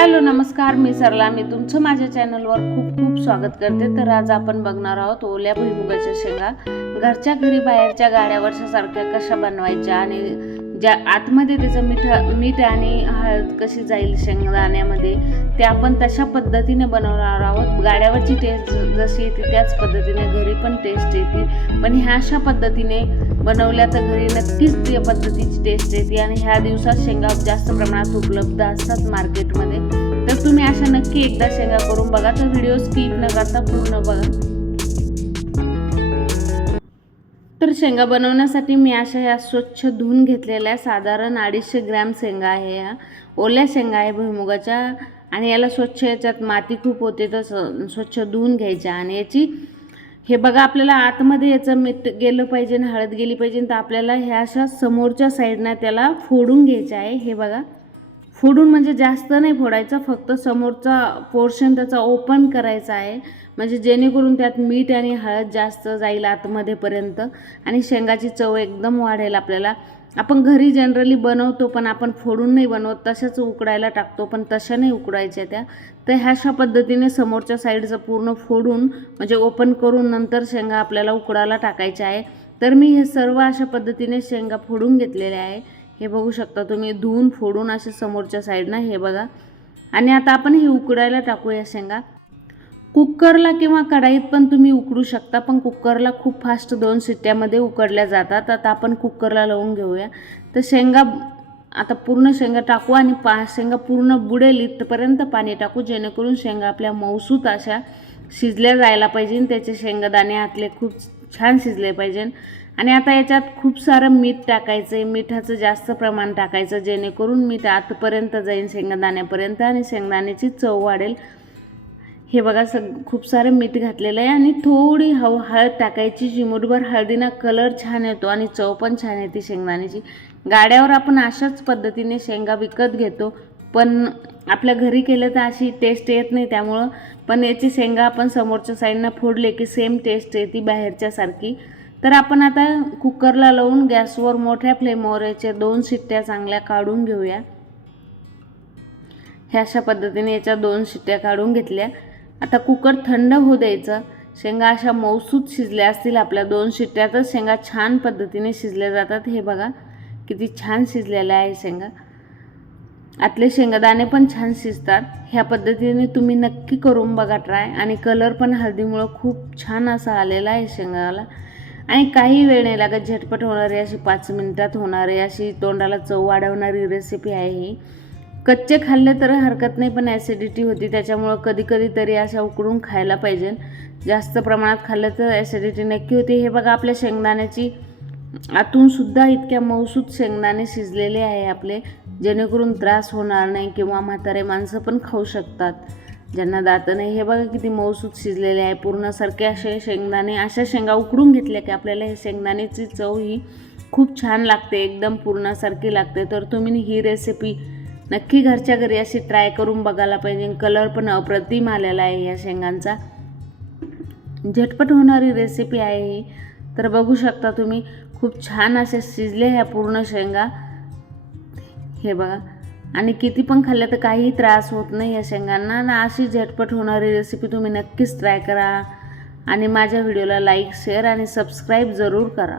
Hello नमस्कार मी सरला. मी तुमचं माझ्या चॅनलवर खूप खूप स्वागत करते. तर आज आपण बघणार आहोत ओल्या भुईमुगाच्या शेंगा. घरच्या घरी बाहेरच्या गाड्यावरच्या सारख्या कशा बनवायच्या आणि ज्या आतमध्ये त्याचं मीठ मीठ आणि हळद कशी जाईल शेंगदाण्यामध्ये ते आपण तशा पद्धतीने बनवणार आहोत. गाड्यावरची टेस्ट जशी येते त्याच पद्धतीने घरी पण टेस्ट येते. पण ह्या अशा पद्धतीने बनवल्या तर घरी नक्कीच प्रिय पद्धतीची टेस्ट येते आणि ह्या दिवसात शेंगा जास्त प्रमाणात उपलब्ध असतात मार्केटमध्ये. तर तुम्ही अशा नक्की एकदा शेंगा करून बघा. तर व्हिडिओ स्किप न करता पूर्ण बघा. तर शेंगा बनवण्यासाठी मी अशा ह्या स्वच्छ धुवून घेतलेल्या साधारण अडीचशे ग्रॅम शेंगा आहे ह्या. ओल्या शेंगा आहे भुईमुगाच्या आणि याला स्वच्छ याच्यात माती खूप होते तर स्वच्छ धुवून घ्यायच्या आणि याची हे बघा आपल्याला आतमध्ये याचं मीठ गेलं पाहिजे आणि हळद गेली पाहिजे तर आपल्याला ह्या अशा समोरच्या साईडनं त्याला फोडून घ्यायचं आहे. हे बघा फोडून म्हणजे जास्त नाही फोडायचं फक्त समोरचा पोर्शन त्याचा ओपन करायचा आहे. म्हणजे जेणेकरून त्यात मीठ आणि हळद जास्त जाईल आतमध्येपर्यंत आणि शेंगाची चव एकदम वाढेल आपल्याला. आपण घरी जनरली बनवतो पण आपण फोडून नाही बनवत. तशाच उकडायला टाकतो पण तशा नाही उकडायच्या त्या. तर ह्याशा पद्धतीने समोरच्या साईडचं पूर्ण फोडून म्हणजे ओपन करून नंतर शेंगा आपल्याला उकडायला टाकायच्या आहे. तर मी हे सर्व अशा पद्धतीने शेंगा फोडून घेतलेले आहे. हे बघू शकता तुम्ही धुवून फोडून असे समोरच्या साईडनं हे बघा. आणि आता आपण हे उकडायला टाकूया शेंगा. कुकरला किंवा कढाईत पण तुम्ही उकडू शकता पण कुकरला खूप फास्ट दोन सिट्ट्यामध्ये उकडल्या जातात. आता आपण कुकरला लावून घेऊया. तर शेंगा आता पूर्ण शेंगा टाकू आणि पा शेंगा पूर्ण बुडेल इथपर्यंत पाणी टाकू जेणेकरून शेंगा आपल्या मौसूत अशा शिजल्या जायला पाहिजे त्याचे शेंगदाणे आतले खूप छान शिजले पाहिजे. आणि आता याच्यात खूप सारं मीठ टाकायचं आहे मिठाचं जास्त प्रमाण टाकायचं जेणेकरून मीठ आतपर्यंत जाईन शेंगदाण्यापर्यंत आणि शेंगदाण्याची चव वाढेल. हे बघा सग खूप सारं मीठ घातलेलं आहे आणि थोडी हव हळद टाकायची. चिमूटभर हळदीना कलर छान येतो आणि चव पण छान येते शेंगदाण्याची. गाड्यावर आपण अशाच पद्धतीने शेंगा विकत घेतो पण आपल्या घरी केलं तर अशी टेस्ट येत नाही. त्यामुळं पण याची शेंगा आपण समोरच्या साईडनं फोडले की सेम टेस्ट येते बाहेरच्यासारखी तर आपण आता कुकरला लावून गॅसवर मोठ्या फ्लेमवर याच्या दोन शिट्ट्या चांगल्या काढून घेऊया. ह्या अशा पद्धतीने याच्या दोन शिट्ट्या काढून घेतल्या. आता कुकर थंड होऊ द्यायचं. शेंगा अशा मौसूत शिजल्या असतील आपल्या दोन शिट्ट्यातच शेंगा छान पद्धतीने शिजल्या जातात. हे बघा किती छान शिजलेल्या आहे शेंगा. आतले शेंगादाणे पण छान शिजतात. ह्या पद्धतीने तुम्ही नक्की करून बघा ट्राय. आणि कलर पण हळदीमुळं खूप छान असा आलेला आहे शेंगाला. आणि काही वेळ नाही लागत झटपट होणारी अशी पाच मिनिटात होणारी अशी तोंडाला चव वाढवणारी रेसिपी आहे ही. कच्चे खाल्ले तर हरकत नाही पण ॲसिडिटी होती. त्याच्यामुळं कधी कधी तरी अशा उकडून खायला पाहिजे. जास्त प्रमाणात खाल्लं तर ॲसिडिटी नक्की होती. हे बघा आपल्या शेंगदाण्याची आतूनसुद्धा इतक्या मौसूद शेंगदाणे शिजलेले आहे आपले जेणेकरून त्रास होणार नाही किंवा म्हातारे माणसं पण खाऊ शकतात. ज्यांना दातं नाही हे बघा किती मौसूद शिजलेले आहे. पूर्णसारखे असे शेंगदाणे अशा शेंगा उकडून घेतल्या की आपल्याला हे शेंगदाण्याची चव ही खूप छान लागते. एकदम पूर्णासारखी लागते. तर तुम्ही ही रेसिपी नक्की घरच्या घरी अशी ट्राय करून बघायला पाहिजे. कलर पण अप्रतिम आलेला आहे या शेंगांचा. झटपट होणारी रेसिपी आहे ही. तर बघू शकता तुम्ही खूप छान असे शिजले ह्या पूर्ण शेंगा. हे बघा. आणि किती पण खाल्लं तर काही त्रास होत नाही या शेंगांना. आणि अशी झटपट होणारी रेसिपी तुम्ही नक्कीच ट्राय करा. आणि माझ्या व्हिडिओला लाईक शेअर आणि सबस्क्राईब जरूर करा.